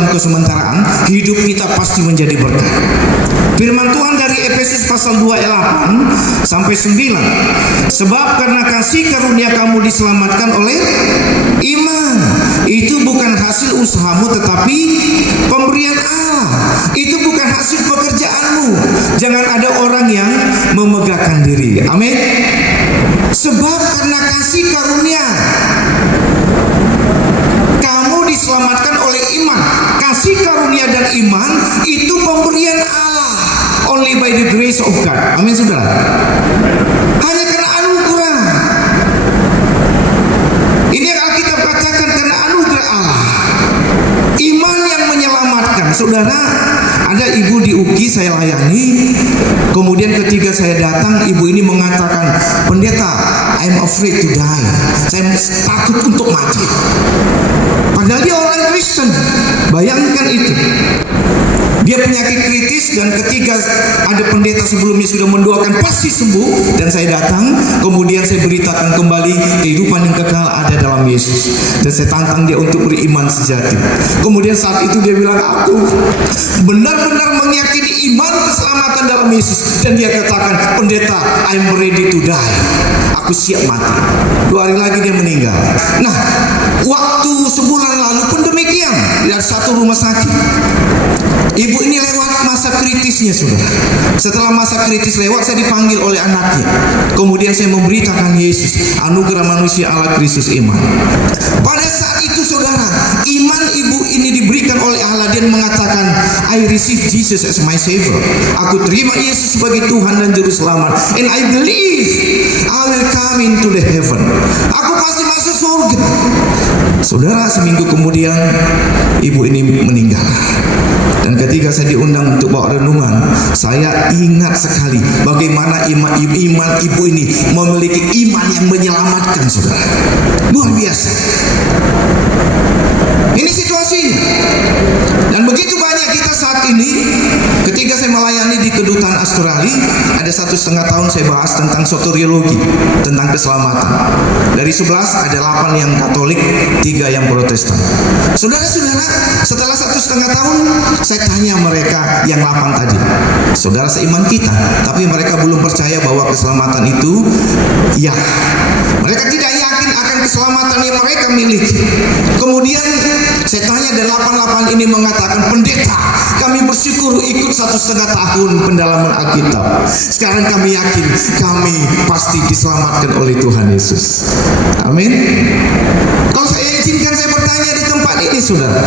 dalam kesementaraan, hidup kita pasti menjadi berkat. Firman Tuhan dari Efesus pasal 2 ayat 8 sampai 9. Sebab karena kasih karunia kamu diselamatkan oleh iman. Itu bukan hasil usahamu tetapi pemberian Allah. Itu bukan hasil pekerjaanmu. Jangan ada orang yang memegahkan diri. Amin. Sebab karena kasih karunia kamu diselamatkan oleh iman. Kasih karunia dan iman itu pemberian Allah. Only by the grace of God. Amin, saudara. Hanya karena anugerah. Ini yang Alkitab katakan, karena anugerah Allah. Iman yang menyelamatkan. Saudara, ada ibu di UKI saya layani. Kemudian ketika saya datang, ibu ini mengatakan, "Pendeta, I'm afraid to die." Saya takut untuk mati. Padahal dia orang Kristen. Bayangkan itu. Dia penyakit kritis, dan ketika ada pendeta sebelumnya sudah mendoakan pasti sembuh, dan saya datang, kemudian saya beritakan kembali kehidupan yang kekal ada dalam Yesus, dan saya tantang dia untuk beriman sejati. Kemudian saat itu dia bilang, "Aku benar-benar meyakini iman keselamatan dalam Yesus," dan dia katakan, "Pendeta, I'm ready to die." Aku siap mati. 2 hari lagi dia meninggal. Nah, waktu sebulan lalu pun demikian, di satu rumah sakit. Ibu ini lewat masa kritisnya, saudara. Setelah masa kritis lewat, saya dipanggil oleh anaknya. Kemudian saya memberitakan Yesus, anugerah manusia Allah Kristus iman. Pada saat itu, saudara, iman ibu ini diberikan oleh Allah. Dia mengatakan, "I receive Jesus as my Savior." Aku terima Yesus sebagai Tuhan dan Juru Selamat. And I believe I will come into the heaven. Aku pasti masuk surga. Saudara, seminggu kemudian ibu ini meninggal. Dan ketika saya diundang untuk bawa renungan, saya ingat sekali bagaimana iman ibu ini memiliki iman yang menyelamatkan, saudara. Luar biasa. Ini situasinya. Dan begitu banyak kita saat ini. Ketika saya melayani di kedutaan Australia, ada 1,5 tahun saya bahas tentang soteriologi, tentang keselamatan. Dari 11 ada 8 yang Katolik, 3 yang Protestan. Saudara-saudara, setelah 1,5 tahun saya tanya mereka yang 8 tadi, saudara seiman kita, tapi mereka belum percaya bahwa keselamatan itu ya. Mereka tidak yakin akan keselamatan yang mereka miliki. Kemudian saya tanya, dan 8 ini mengatakan, "Pendeta, kami bersyukur ikut 1,5 tahun pendalaman Alkitab. Sekarang kami yakin kami pasti diselamatkan oleh Tuhan Yesus." Amin. Kalau saya izinkan, saya bertanya di tempat ini, saudara,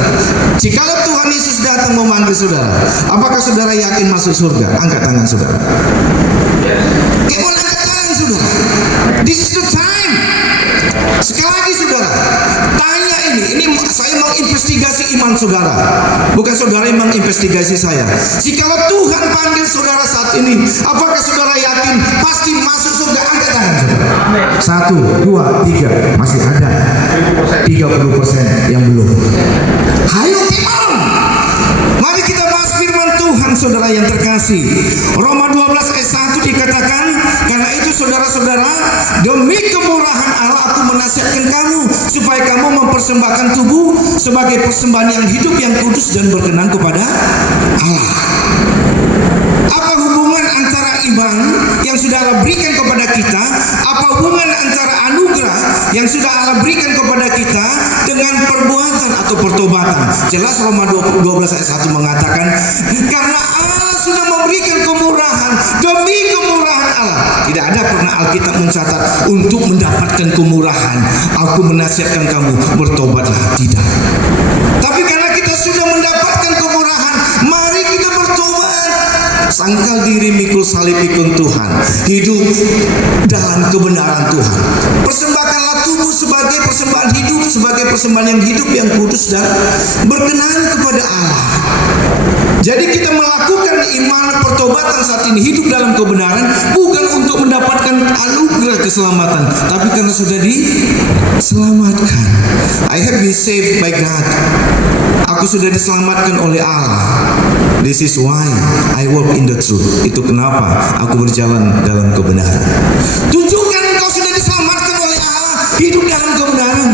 jikalau Tuhan Yesus datang memanggil saudara, apakah saudara yakin masuk surga? Angkat tangan, saudara. Kamu angkat tangan, saudara. This is the time. Sekali lagi, saudara, tanya ini saya menginvestigasi iman saudara, bukan saudara yang menginvestigasi saya. Jikalau Tuhan panggil saudara saat ini, apakah saudara yakin pasti masuk surga? Angkat tangan, saudara. 1, 2, 3, masih ada 30% yang belum. Hayo, timon. Mari kita bahas firman Tuhan, saudara yang terkasih. Roma 12 ayat 1 dikatakan, "Karena itu saudara-saudara, demi kemurahan Allah aku menasihatkan kamu supaya kamu mempersembahkan tubuh sebagai persembahan yang hidup, yang kudus dan berkenan kepada Allah." Apa hubungan antara iman yang sudah Allah berikan kepada kita? Apa hubungan antara anugerah yang sudah Allah berikan kepada kita dengan perbuatan atau pertobatan? Jelas Roma 12 ayat 1 mengatakan, karena Allah sudah memberikan kemurahan, demi kemurahan Allah. Tidak ada pernah Alkitab mencatat untuk mendapatkan kemurahan aku menasihatkan kamu bertobatlah. Tidak. Tapi karena kita sudah mendapatkan kemurahan, mari kita bertobat. Sangkal diri mikul salib ikut Tuhan, hidup dalam kebenaran Tuhan. Persembahkanlah tubuh sebagai persembahan hidup, sebagai persembahan yang hidup, yang kudus dan berkenan kepada Allah. Jadi kita melakukan iman pertobatan saat ini, hidup dalam kebenaran, bukan untuk mendapatkan anugerah keselamatan, tapi karena sudah diselamatkan. I have been saved by God. Aku sudah diselamatkan oleh Allah. This is why I walk in the truth. Itu kenapa aku berjalan dalam kebenaran. Tunjukkan engkau sudah diselamatkan oleh Allah, hidup dalam kebenaran.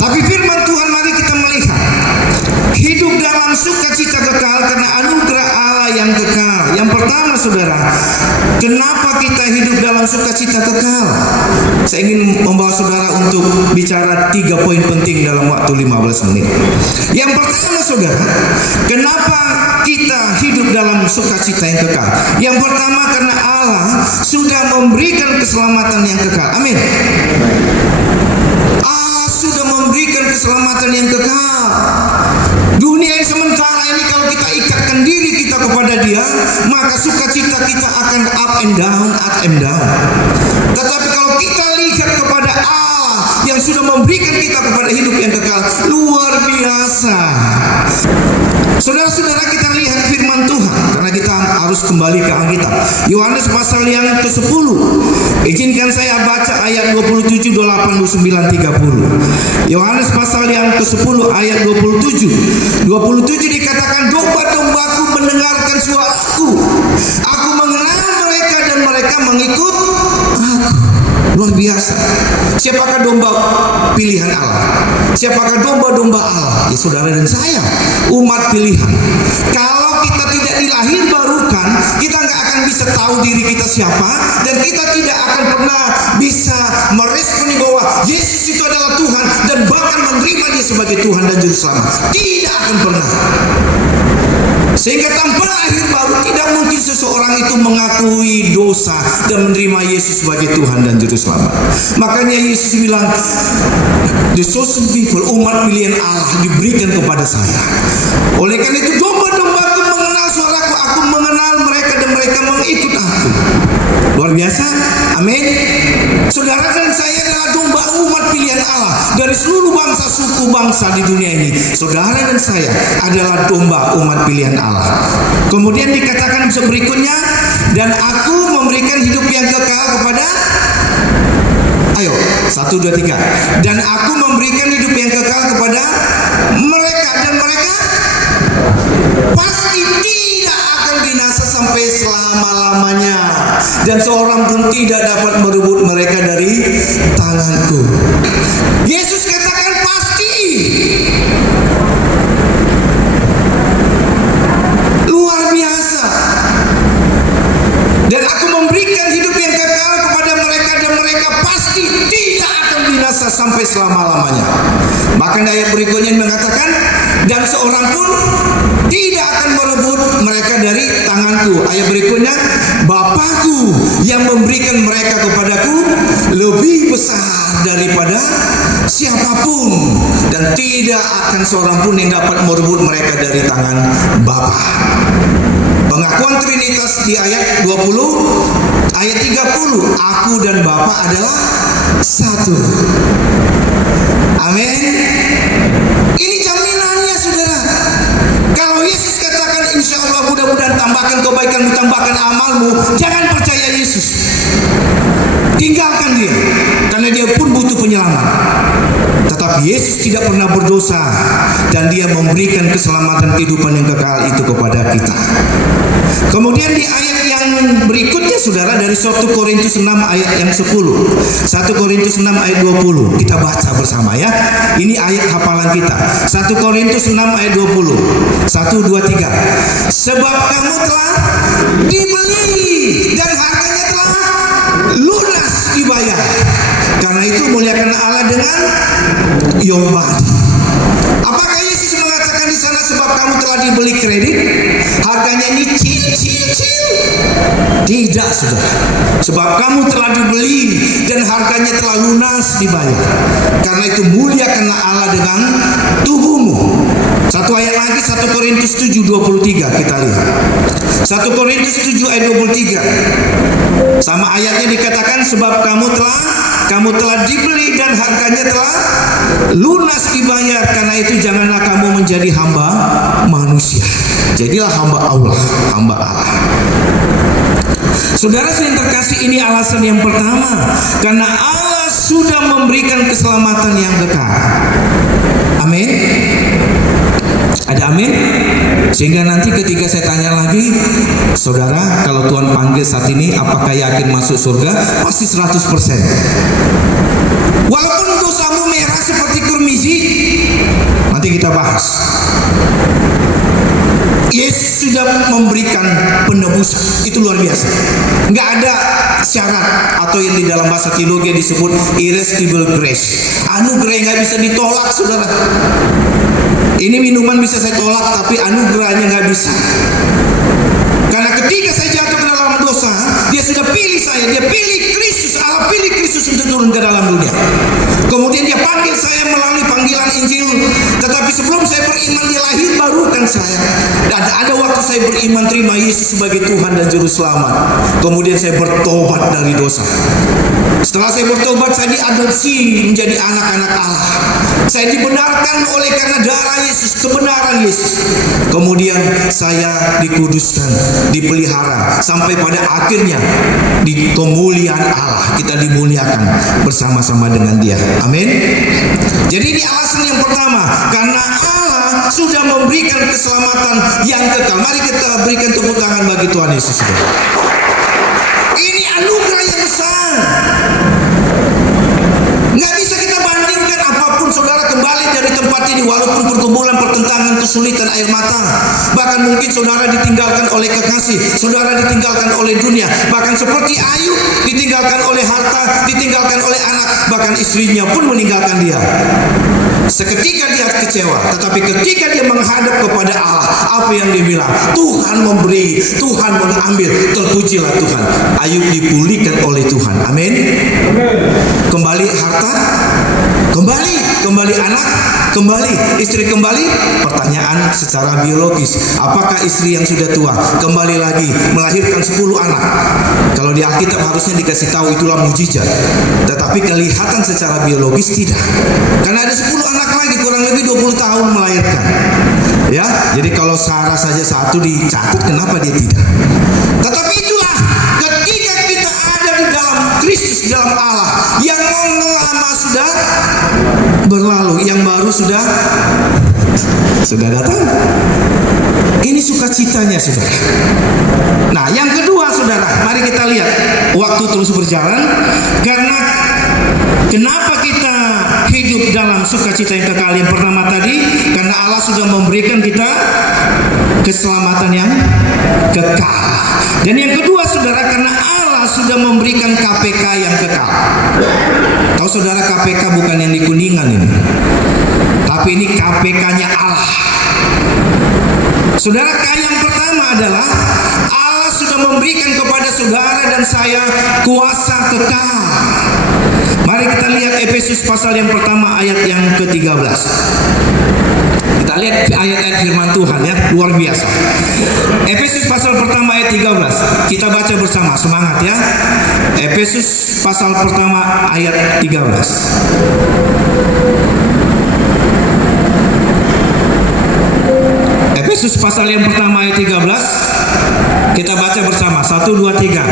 Tapi firman Tuhan, mari kita melihat dalam sukacita kekal karena anugerah Allah yang kekal. Yang pertama saudara, kenapa kita hidup dalam sukacita kekal? Saya ingin membawa saudara untuk bicara 3 poin penting dalam waktu 15 menit. Yang pertama saudara, kenapa kita hidup dalam sukacita yang kekal? Yang pertama karena Allah sudah memberikan keselamatan yang kekal. Amin. Allah sudah memberikan keselamatan yang kekal. Dunia yang sementara ini kalau kita ikatkan diri kita kepada Dia, maka sukacita kita akan up and down, up and down. Tetapi kalau kita lihat kepada Allah yang sudah memberikan kita kepada hidup yang kekal, luar biasa. Saudara-saudara, kita lihat firman Tuhan karena kita harus kembali ke Alkitab. Yohanes pasal yang ke-10. Izinkan saya baca ayat 27, 28, 29, 30. Yohanes pasal yang ke-10 ayat 27. 27 dikatakan, domba-dombaku mendengarkan suaraku. Aku mengenal mereka dan mereka mengikut aku. Luar biasa. Siapakah domba pilihan Allah? Siapakah domba-domba Allah? Ya saudara dan saya, umat pilihan. Kalau kita tidak dilahir barukan, kita nggak akan bisa tahu diri kita siapa, dan kita tidak akan pernah bisa meresponi bahwa Yesus itu adalah Tuhan dan bahkan menerima Dia sebagai Tuhan dan Juru Selamat. Tidak akan pernah. Sehingga tanpa lahir baru tidak mungkin seseorang itu mengakui dosa dan menerima Yesus sebagai Tuhan dan Juru Selamat. Makanya Yesus bilang, the chosen people, umat pilihan Allah diberikan kepada saya. Oleh karena itu domba-dombaku mengenal suaraku, aku mengenal mereka dan mereka mengikut aku. Luar biasa. Amin. Saudara dan saya adalah domba umat pilihan Allah dari seluruh bangsa, suku, bangsa di dunia ini. Saudara dan saya adalah domba umat pilihan Allah. Kemudian dikatakan berikutnya, dan aku memberikan hidup yang kekal kepada, ayo 1, 2, 3. Dan aku memberikan hidup yang kekal kepada mereka dan mereka pasti tidak akan binasa sampai selama-lamanya, dan seorang pun tidak dapat merebut mereka dari tanganku. Yesus katakan pasti. Luar biasa. Dan aku memberikan hidup yang kekal kepada mereka dan mereka pasti tidak akan binasa sampai selama-lamanya. Bahkan ayat berikutnya mengatakan, dan seorang pun tidak akan merebut mereka dari tanganku. Ayat berikutnya, Bapakku yang memberikan mereka kepadaku lebih besar daripada siapapun, dan tidak akan seorang pun yang dapat merebut mereka dari tangan Bapa. Pengakuan Trinitas di ayat 20, ayat 30, aku dan Bapa adalah satu. Amin. Ini jaminannya saudara. Kalau Yesus katakan insya Allah mudah-mudahan tambahkan kebaikanmu, tambahkan amalmu, jangan percaya Yesus. Tinggalkan Dia, karena Dia pun butuh penyelamat. Tetapi Yesus tidak pernah berdosa, dan Dia memberikan keselamatan kehidupan yang kekal itu kepada kita. Kemudian di ayat yang berikutnya saudara, dari 1 Korintus 6 ayat yang 10. 1 Korintus 6 ayat 20. Kita baca bersama ya. Ini ayat hafalan kita. 1 Korintus 6 ayat 20. 1, 2, 3. Sebab kamu telah dibeli dan harganya telah lunas dibayar. Karena itu muliakan Allah dengan Yobadi. Apakah Yesus mengatakan di sana sebab kamu telah dibeli kredit, harganya ini cil? Tidak saudara. Sebab kamu telah dibeli dan harganya telah lunas dibayar. Karena itu muliakanlah Allah dengan tubuhmu. Satu ayat lagi, 1 Korintus 7, 23 kita lihat. 1 Korintus 7 ayat 23. Sama ayatnya dikatakan sebab kamu telah dibeli dan harganya telah lunas dibayar. Karena itu janganlah kamu menjadi hamba manusia. Jadilah hamba Allah, hamba Allah. Saudara yang terkasih, ini alasan yang pertama, karena Allah sudah memberikan keselamatan yang kekal. Amin. Ada amin? Sehingga nanti ketika saya tanya lagi, saudara, kalau Tuhan panggil saat ini, apakah yakin masuk surga? Pasti 100%. Walaupun dosamu merah seperti kurmisi, nanti kita bahas. Yesus sudah memberikan penebusan. Itu luar biasa. Nggak ada syarat, atau yang di dalam bahasa teologi disebut irresistible grace. Anugerah yang nggak bisa ditolak, saudara. Ini minuman bisa saya tolak, tapi anugerahnya nggak bisa. Karena ketika saya jatuh ke dalam dosa, dia sudah pilih saya, dia pilih Kristus, Allah pilih Kristus untuk turun ke dalam dunia. Kemudian dia panggil saya melalui panggilan Injil. Tetapi sebelum saya beriman, dia lahir barukan saya. Dan ada waktu saya beriman, terima Yesus sebagai Tuhan dan Juru Selamat. Kemudian saya bertobat dari dosa. Setelah saya bertobat, saya diadopsi menjadi anak-anak Allah. Saya dibenarkan oleh karena darah Yesus, kebenaran Yesus. Kemudian saya dikuduskan, dipelihara, sampai pada akhirnya di kemuliaan Allah kita dimuliakan bersama-sama dengan Dia. Amin. Jadi ini alasan yang pertama, karena Allah sudah memberikan keselamatan yang kekal. Mari kita berikan tepuk tangan bagi Tuhan Yesus. Ini anugerah yang besar. Nggak bisa kita bandingkan apapun, saudara, kembali dari tempat ini. Walaupun pergumulan, pertentangan, kesulitan, air mata, bahkan mungkin saudara ditinggalkan oleh kekasih, saudara ditinggalkan oleh dunia, bahkan seperti Ayub ditinggalkan oleh harta, ditinggalkan oleh anak, bahkan istrinya pun meninggalkan dia. Seketika dia kecewa, tetapi ketika dia menghadap kepada Allah, apa yang dia bilang? Tuhan memberi, Tuhan mengambil, terpujilah Tuhan. Ayub dipulihkan oleh Tuhan. Amin. Kembali harta, kembali anak, kembali istri, kembali. Pertanyaan secara biologis, apakah istri yang sudah tua kembali lagi melahirkan 10 anak? Kalau di Alkitab harusnya dikasih tahu itulah mujizat, tetapi kelihatan secara biologis tidak, karena ada 10 anak lagi, kurang lebih 20 tahun melahirkan. Ya, jadi kalau Sarah saja satu dicatat, kenapa dia tidak? Tetapi itulah ketika kita ada di dalam Kristus, di dalam Allah, yang lama sudah berlalu, yang baru sudah datang. Ini sukacitanya, saudara. Nah, yang kedua, saudara, mari kita lihat. Waktu terus berjalan. Karena kenapa kita hidup dalam sukacita yang kekal? Yang pertama tadi, karena Allah sudah memberikan kita keselamatan yang kekal. Dan yang kedua, saudara, karena Allah sudah memberikan KPK yang kekal. Tahu saudara, KPK bukan yang di Kuningan ini, tapi ini KPK-nya Allah. Saudara, yang pertama adalah Allah sudah memberikan kepada saudara dan saya kuasa kekal. Mari kita lihat Efesus pasal yang pertama ayat yang ke-13. Kita lihat ayat-ayat firman Tuhan, ya, luar biasa. Efesus pasal pertama ayat 13. Kita baca bersama, semangat ya. Efesus pasal pertama ayat 13. Efesus pasal yang pertama ayat 13. Kita baca bersama, 1, 2, 3.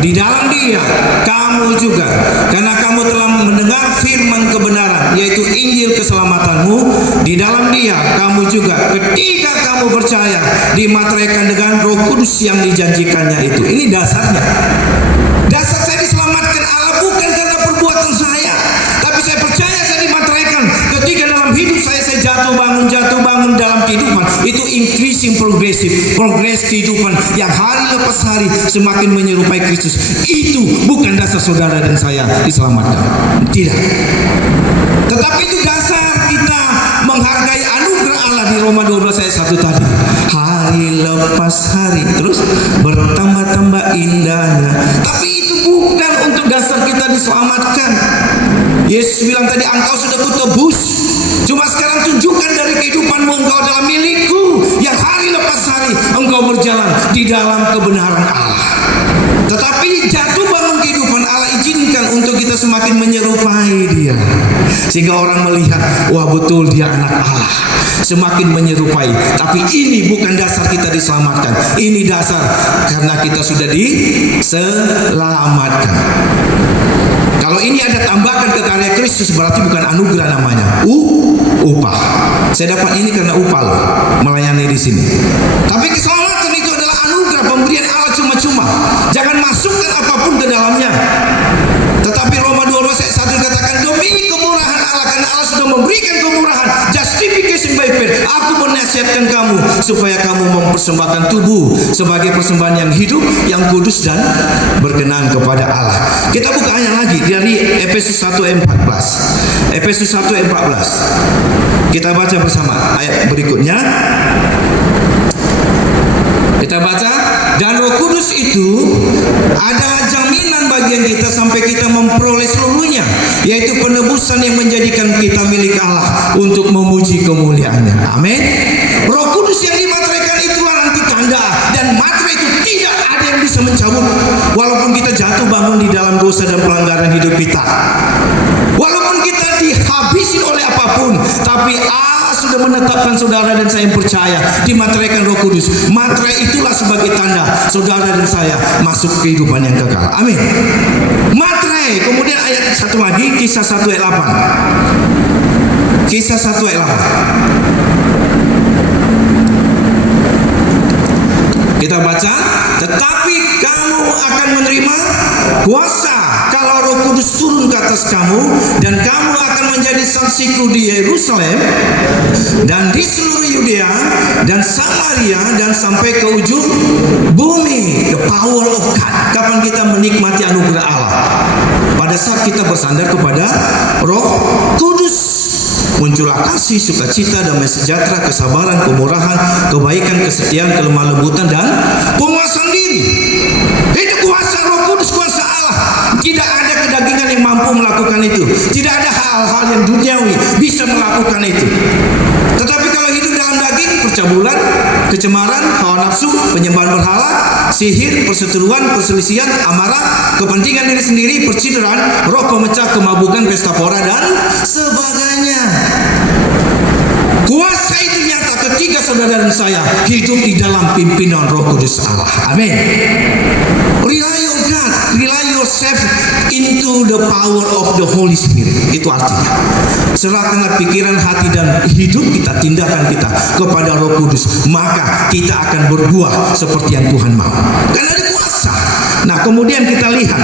Di dalam Dia kamu juga, karena kamu telah mendengar firman kebenaran, yaitu Injil keselamatanmu. Di dalam Dia kamu juga, ketika kamu percaya, dimateraikan dengan Roh Kudus yang dijanjikannya itu. Ini dasarnya. Dasar saya diselamatkan Allah bukan karena perbuatan saya, tapi saya percaya saya dimateraikan. Ketika dalam hidup saya jatuh bangun dalam kehidupan, itu increasing progress kehidupan yang hari lepas hari semakin menyerupai Kristus. Itu bukan dasar saudara dan saya diselamatkan, tidak. Tetapi itu dasar kita menghargai anugerah Allah di Roma 12 ayat 1 tadi. Hari lepas hari terus bertambah-tambah indahnya. Tapi itu bukan untuk dasar kita diselamatkan. Yesus bilang tadi, engkau sudah kutebus, cuma sekarang tunjukkan dari kehidupanmu engkau dalam milikku, yang hari lepas hari engkau berjalan di dalam kebenaran Allah. Tetapi jatuh bangun kehidupan Allah izinkan untuk kita semakin menyerupai Dia, sehingga orang melihat, wah betul dia anak Allah, semakin menyerupai. Tapi ini bukan dasar kita diselamatkan. Ini dasar karena kita sudah diselamatkan. Kalau ini ada tambahkan ke karya Kristus, berarti bukan anugerah namanya, upah. Saya dapat ini karena upah loh, melayani di sini. Tapi keselamatan itu adalah anugerah, pemberian Allah cuma-cuma. Jangan masukkan apapun ke dalamnya. Tetapi Roma 12 ayat 1 katakan, demi kemurahan Allah, karena Allah sudah memberikan kemurahan, justification by faith. Aku menasihatkan kamu supaya kamu mempersembahkan tubuh sebagai persembahan yang hidup, yang kudus dan berkenan kepada Allah. Kita buka ayat lagi dari Efesus 1 ayat 14. Efesus 1 ayat 14. Kita baca bersama ayat berikutnya. Kita baca, dan Roh Kudus itu adalah jaminan bagian kita sampai kita memperoleh seluruhnya, yaitu penebusan yang menjadikan kita milik Allah untuk memuji kemuliaannya. Amin. Roh Kudus yang dimateraikan itulah nanti tanda, dan materai itu tidak ada yang bisa mencabut walaupun kita jatuh bangun di dalam dosa dan pelanggaran hidup kita. Walaupun kita dihabisi oleh apapun, tapi Allah sudah menetapkan saudara dan saya yang percaya dimateraikan Roh Kudus. Materai itulah sebagai tanda saudara dan saya masuk kehidupan yang kekal. Amin. Materai. Kemudian ayat satu lagi, Kisah 1 ayat 8. Kisah 1 ayat 8. Kita baca, tetapi kamu akan menerima kuasa kalau Roh Kudus turun ke atas kamu, dan kamu akan menjadi saksiku di Yerusalem dan di seluruh Yudea dan Samaria dan sampai ke ujung bumi. The power of God. Kapan kita menikmati anugerah Allah? Pada saat kita bersandar kepada Roh Kudus. Muncullah kasih, sukacita, damai sejahtera, kesabaran, kemurahan, kebaikan, kesetiaan, kelemah lembutan, dan penguasaan diri. Itu kuasa Roh Kudus, kuasa Allah. Tidak ada kedagingan yang mampu melakukan itu. Tidak ada hal-hal yang duniawi bisa melakukan itu. Tetapi kalau hidup dalam daging, percabulan, kecemaran, hawa nafsu, penyembahan berhala, sihir, perseteruan, perselisihan, amarah, kepentingan diri sendiri, percideran, roh pemecah, kemabukan, pesta pora, dan sebagainya. Kuasa itu nyata ketika saudara dan saya hidup di dalam pimpinan Roh Kudus Allah. Amin. Rely on God, rely yourself into the power of the Holy Spirit. Itu artinya serahkanlah pikiran, hati, dan hidup kita, tindakan kita kepada Roh Kudus, maka kita akan berbuah seperti yang Tuhan mau. Karena ada kuasa. Nah, kemudian kita lihat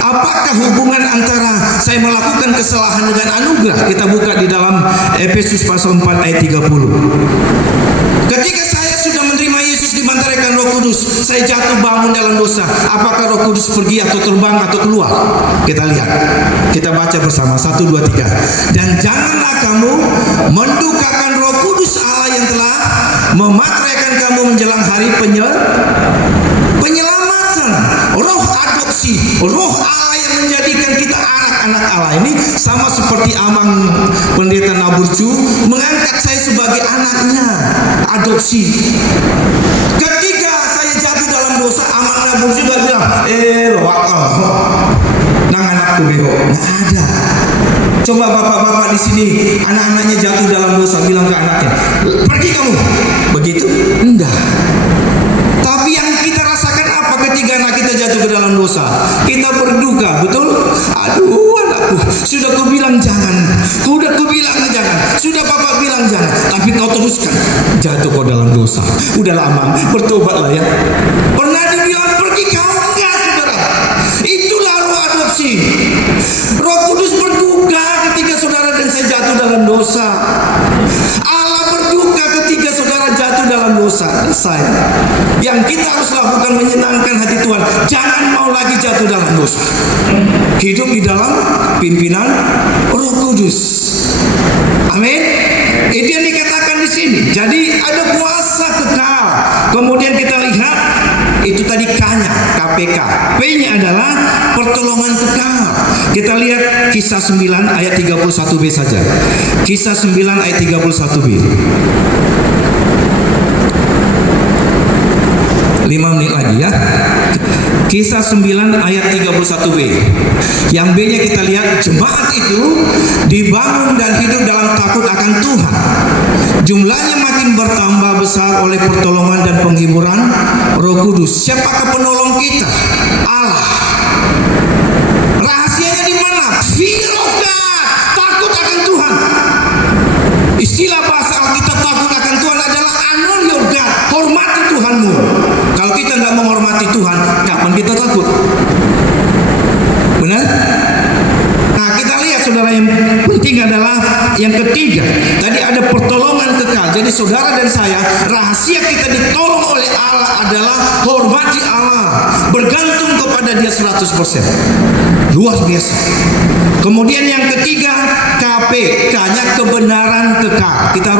apakah hubungan antara saya melakukan kesalahan dengan anugerah. Kita buka di dalam Efesus pasal 4 ayat 30. Ketika saya sudah menerima Yesus dimantarkan Roh Kudus, saya jatuh bangun dalam dosa. Apakah Roh Kudus pergi atau terbang atau keluar? Kita lihat. Kita baca bersama 1, 2, 3. Dan janganlah kamu mendukakan Roh Kudus Allah yang telah memateraikan kamu menjelang hari penyelamatan. Roh adopsi, Roh Allah yang menjadikan kita anak-anak Allah. Ini sama seperti Amang Pendeta Naburcu mengangkat saya sebagai anaknya, adopsi. Ketika saya jatuh dalam dosa, Amang Naburcu juga bilang, nang anakku bego. Nggak ada. Coba bapak-bapak di sini, anak-anaknya jatuh dalam dosa, bilang ke anaknya, pergi kamu. Begitu? Enggak. Tapi yang kita rasakan apa ketika anak kita jatuh ke dalam dosa? Kita berduka, betul? Aduh anakku, sudah ku bilang jangan, sudah bapak bilang jangan, tapi kau teruskan, jatuh kau dalam dosa. Udah lama, bertobatlah ya. Pernah dibilang pergi kau? Enggak, saudara. Itulah roh adopsi. Roh Kudus berduka ketika saudara dan saya jatuh dalam dosa. Allah berduka ketika saudara jatuh dalam dosa. Selesai. Yang kita harus lakukan menyenangkan hati Tuhan. Jangan mau lagi jatuh dalam dosa. Hidup di dalam pimpinan Roh Kudus. Amin. Itu yang dikatakan di sini. Jadi ada kuasa kekal. Kemudian kita lihat itu tadi K-nya, KPK. P-nya adalah pertolongan kekal. Kita lihat Kisah 9 ayat 31b saja. Kisah 9 ayat 31b. 5 menit lagi ya. Kisah 9 ayat 31b. Yang B-nya kita lihat, jemaat itu dibangun dan hidup dalam takut akan Tuhan. Jumlahnya makin bertambah besar oleh pertolongan dan penghiburan Roh Kudus. Siapakah penolong kita? Allah. Rahasianya di mana? Fear of God. Takut akan Tuhan. Istilah bahasa Alkitab takut akan Tuhan adalah honor your God. Hormati Tuhanmu. Kalau kita nggak menghormati Tuhan, kapan kita takut? Benar? Nah, kita lihat saudara, yang penting adalah yang ketiga. Tadi ada pertolongan kekal. Jadi saudara dan saya, rahasia kita ditolong oleh Allah adalah hormati Allah, bergantung kepada Dia 100%. Luar biasa. Kemudian yang ketiga, KPK-nya kebenaran kekal. Kita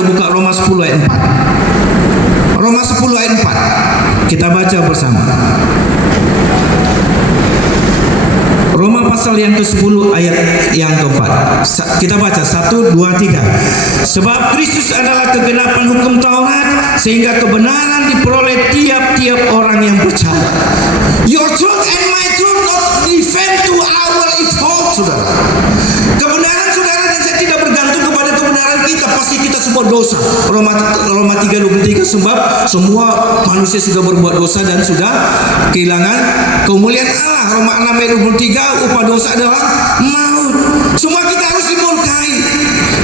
buka Roma 10 ayat 4. Roma 10 ayat 4. Kita baca bersama. Roma pasal yang ke-10 ayat yang ke-4. Kita baca 1, 2, 3. Sebab Kristus adalah kegenapan hukum Taurat, sehingga kebenaran diperoleh tiap-tiap orang yang percaya. Your truth and my truth not defend to our is hope, saudara. Kebenaran saudara dan saya tidak bergantung kepada kebenaran kita. Pasti kita semua dosa. Roma 3:23, sebab semua manusia sudah berbuat dosa dan sudah kehilangan kemuliaan Allah. Roma 6:23, upah dosa adalah maut. Semua kita harus dimurkai.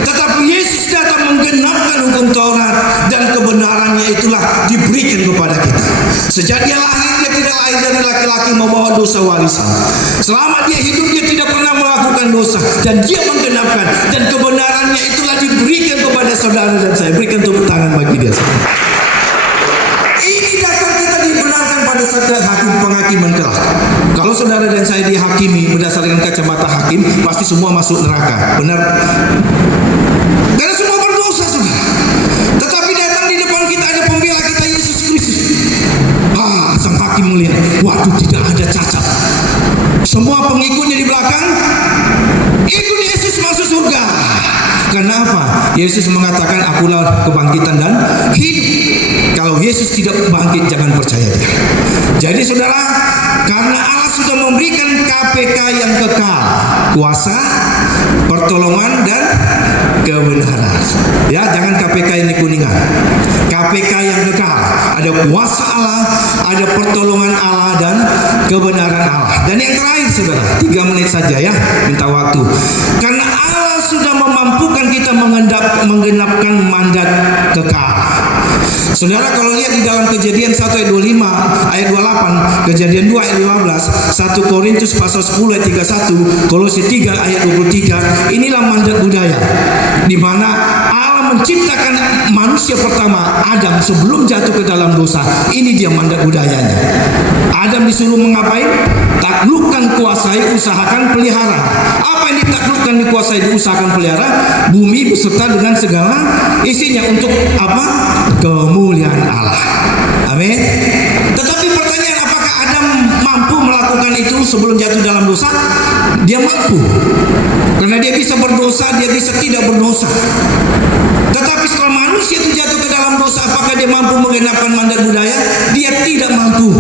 Tetapi Yesus datang menggenapkan hukum Taurat, dan kebenarannya itulah diberikan kepada kita. Sejak Dia lahir, Dia tidak lahir dari laki-laki membawa dosa warisan. Selama Dia hidup, Dia tidak pernah melakukan dosa, dan Dia menggenapkan, dan kebenarannya itulah diberikan kepada saudara dan saya. Berikan tepuk tangan bagi Dia. Ini dasar kita dibenarkan pada saat hakim penghakiman kelak. Kalau saudara dan saya dihakimi berdasarkan kacamata hakim, pasti semua masuk neraka. Benar? Karena semua berdosa, saudara. Tetapi datang di depan kita ada pembela kita, Yesus Kristus. Sang hakim melihat, waduh, tidak ada cacat. Semua pengikutnya di belakang ikut Yesus masuk surga. Kenapa? Yesus mengatakan, akulah kebangkitan dan hidup. Kalau Yesus tidak bangkit, jangan percaya Dia. Jadi saudara, karena Allah sudah memberikan KPK yang kekal, kuasa, pertolongan, dan kebenaran. Ya, jangan KPK ini kuningan. KPK yang kekal, ada kuasa Allah, ada pertolongan Allah, dan kebenaran Allah. Dan yang terakhir saudara, 3 menit saja ya, minta waktu. Karena Allah sudah memampukan kita menggenapkan mandat kekal. Saudara, kalau lihat di dalam Kejadian 1 ayat 25, ayat 28, Kejadian 2 ayat 15, 1 Korintus pasal 10 ayat 31, Kolose 3 ayat 23, inilah mandat budaya, di mana Allah menciptakan manusia pertama, Adam, sebelum jatuh ke dalam dosa. Ini dia mandat budayanya. Adam disuruh mengapain? Taklukkan, kuasai, usahakan, pelihara. Apa yang ditaklukkan, dikuasai, diusahakan, pelihara? Bumi beserta dengan segala isinya. Untuk apa? Kemuliaan Allah. Amin. Tetapi pertanyaan, apakah Adam mampu melakukan itu sebelum jatuh dalam dosa? Dia mampu. Karena dia bisa berdosa, dia bisa tidak berdosa. Tetapi setelah manusia itu jatuh ke dalam dosa, apakah dia mampu menggenapkan mandat budaya? Dia tidak mampu.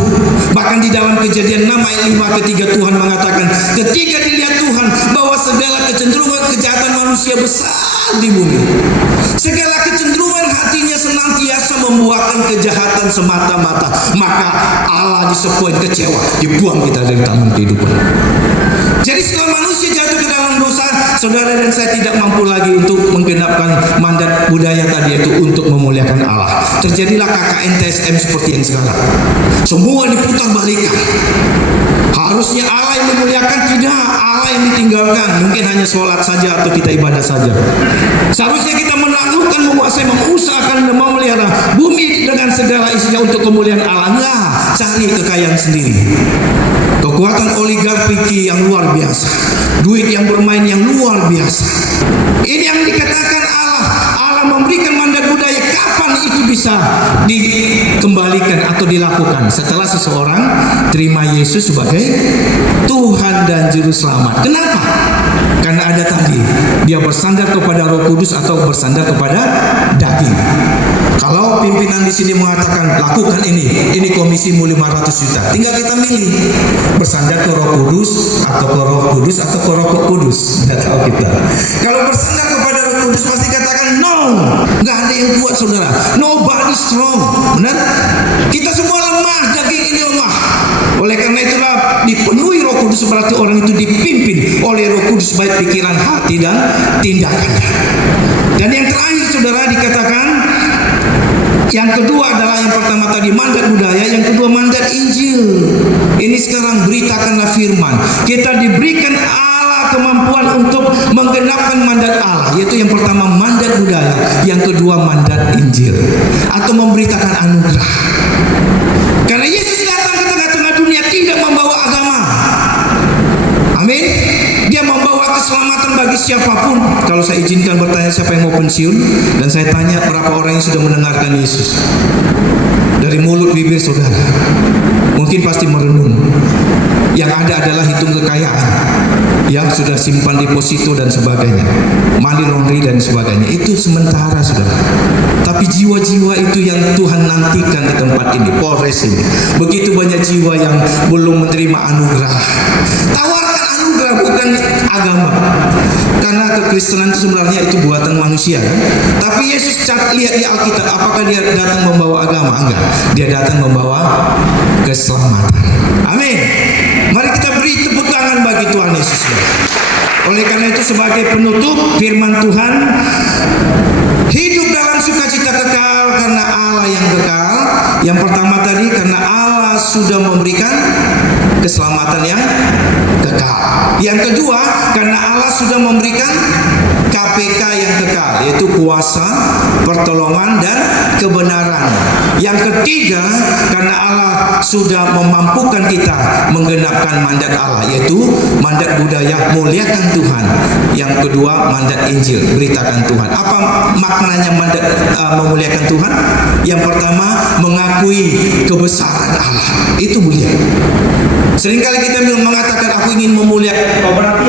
Bahkan di dalam Kejadian 6 ayat 5 ketika Tuhan mengatakan, ketika dilihat Tuhan bahwa segala kecenderungan kejahatan manusia besar di bumi, segala kecenderungan hatinya senantiasa membuahkan kejahatan semata-mata, maka Allah disepoi kecewa, dibuang kita dari taman kehidupan. Jadi setelah manusia jatuh ke dalam dosa, saudara dan saya tidak mampu lagi untuk menggenapkan mandat budaya tadi, yaitu untuk memuliakan Allah. Terjadilah KKN TSM seperti yang sekarang. Semua diputar balikan. Harusnya Allah yang memuliakan, tidak, Allah yang ditinggalkan. Mungkin hanya sholat saja atau kita ibadah saja. Seharusnya kita menaklukkan, menguasai, mengusahakan, dan memelihara bumi dengan segala isinya untuk kemuliaan Allah. Enggak, cari kekayaan sendiri. Kekuatan oligarki yang luar biasa, duit yang bermain yang luar biasa. Ini yang dikatakan Allah memberikan mandat budaya. Kapan itu bisa dikembalikan atau dilakukan? Setelah seseorang terima Yesus sebagai Tuhan dan Juru Selamat. Kenapa? Karena ada tadi, dia bersandar kepada Roh Kudus atau bersandar kepada daging. Kalau pimpinan di sini mengatakan lakukan ini komisimu 500 juta, tinggal kita milih bersandar ke Roh Kudus atau ke Roh Kudus atau ke Roh Kudus. Tidak tahu kita. Kalau bersandar kepada Roh Kudus pasti katakan no, nggak ada yang kuat saudara. Nobody strong, benar? Kita semua lemah, daging ini lemah. Oleh karena itulah dipenuhi Roh Kudus, berarti orang itu dipimpin oleh Roh Kudus, baik pikiran, hati, dan tindakannya. Dan yang terakhir saudara dikatakan, yang kedua adalah yang pertama tadi mandat budaya, yang kedua mandat Injil. Ini sekarang beritakanlah firman. Kita diberikan Allah kemampuan untuk menggenapkan mandat Allah, yaitu yang pertama mandat budaya, yang kedua mandat Injil atau memberitakan anugerah. Karena Yesus datang ke tengah-tengah dunia tidak membawa agama. Amin. Dia membawa keselamatan bagi siapapun. Kalau saya izinkan bertanya, siapa yang mau pensiun? Dan saya tanya, berapa orang yang sudah mendengarkan Yesus? Dari mulut bibir saudara, mungkin pasti merenung. Yang ada adalah hitung kekayaan yang sudah simpan deposito dan sebagainya, money laundry dan sebagainya. Itu sementara saudara. Tapi jiwa-jiwa itu yang Tuhan nantikan di tempat ini, Polres ini. Begitu banyak jiwa yang belum menerima anugerah. Tawarkan anugerah, bukan agama. Karena kekristenan itu sebenarnya itu buatan manusia kan? Tapi Yesus lihat di Alkitab, apakah dia datang membawa agama? Enggak. Dia datang membawa keselamatan. Amin. Mari kita beri tepuk tangan bagi Tuhan Yesus. Oleh karena itu, sebagai penutup firman Tuhan, hidup dalam sukacita kekal karena Allah yang kekal. Yang pertama tadi, karena Allah sudah memberikan keselamatan yang kekal. Yang kedua, karena Allah sudah memberikan KPK yang kekal, yaitu kuasa, pertolongan, dan kebenaran. Yang ketiga, karena Allah sudah memampukan kita menggenapkan mandat Allah, yaitu mandat budaya, muliakan Tuhan. Yang kedua, mandat Injil, beritakan Tuhan. Apa maknanya mandat memuliakan Tuhan? Yang pertama, mengakui kebesaran Allah. Itu mulia. Seringkali kita mengatakan, aku ingin memuliakan. Berarti